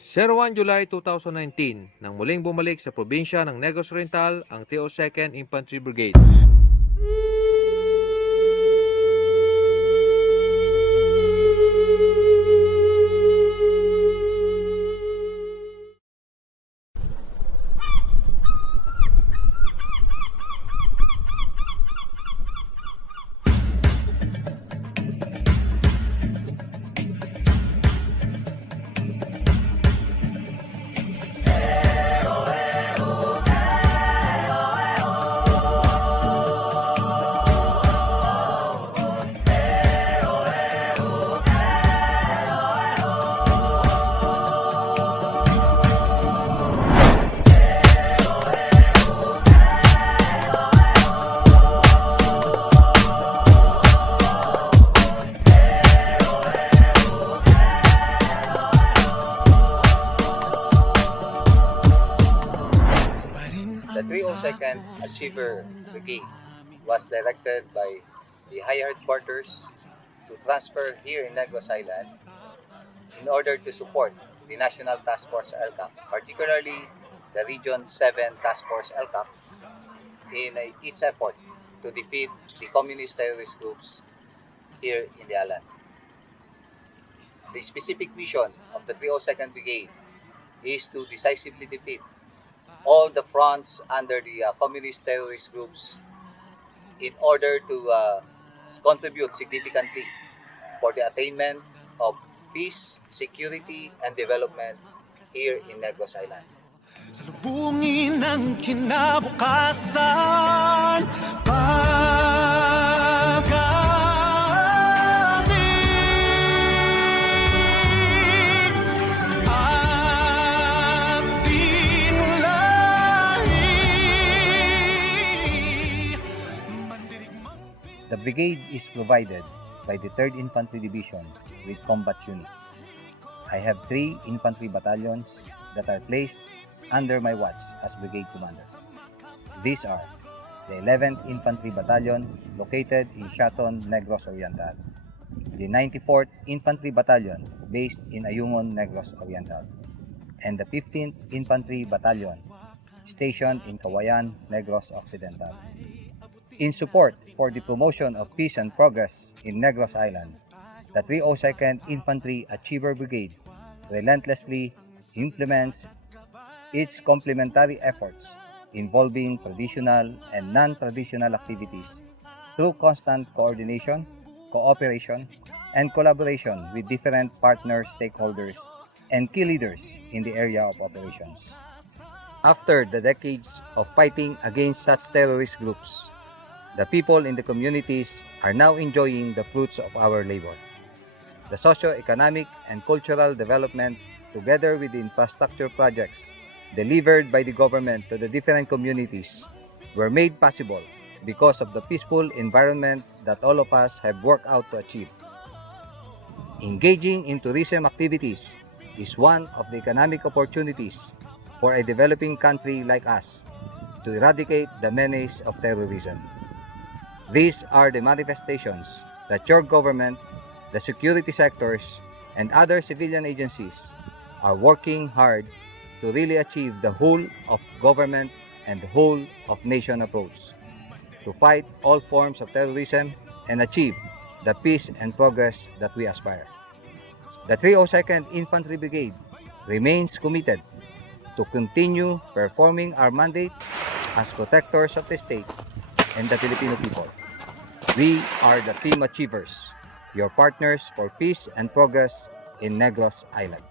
01 July 2019 nang muling bumalik sa probinsya ng Negros Oriental ang TO2nd Infantry Brigade. The 302nd Achiever Brigade was directed by the High Headquarters to transfer here in Negros Island in order to support the National Task Force LCAP, particularly the Region 7 Task Force LCAP, in its effort to defeat the communist terrorist groups here in the island. The specific mission of the 302nd Brigade is to decisively defeat all the fronts under the communist terrorist groups in order to contribute significantly for the attainment of peace, security, and development here in Negros Island. Salubungin ang kinabukasan, The brigade is provided by the 3rd Infantry Division with combat units. I have 3 infantry battalions that are placed under my watch as brigade commander. These are the 11th Infantry Battalion located in Shaton, Negros Oriental, the 94th Infantry Battalion based in Ayungon, Negros Oriental, and the 15th Infantry Battalion stationed in Kawayan, Negros Occidental. In support for the promotion of peace and progress in Negros Island, the 302nd Infantry Achiever Brigade relentlessly implements its complementary efforts involving traditional and non-traditional activities through constant coordination, cooperation, and collaboration with different partner stakeholders and key leaders in the area of operations. After the decades of fighting against such terrorist groups, the people in the communities are now enjoying the fruits of our labor. The socio-economic and cultural development, together with the infrastructure projects delivered by the government to the different communities, were made possible because of the peaceful environment that all of us have worked out to achieve. Engaging in tourism activities is one of the economic opportunities for a developing country like us to eradicate the menace of terrorism. These are the manifestations that your government, the security sectors, and other civilian agencies are working hard to really achieve the whole of government and the whole of nation approach to fight all forms of terrorism and achieve the peace and progress that we aspire. The 302nd Infantry Brigade remains committed to continue performing our mandate as protectors of the state and the Filipino people. We are the Team Achievers, your partners for peace and progress in Negros Island.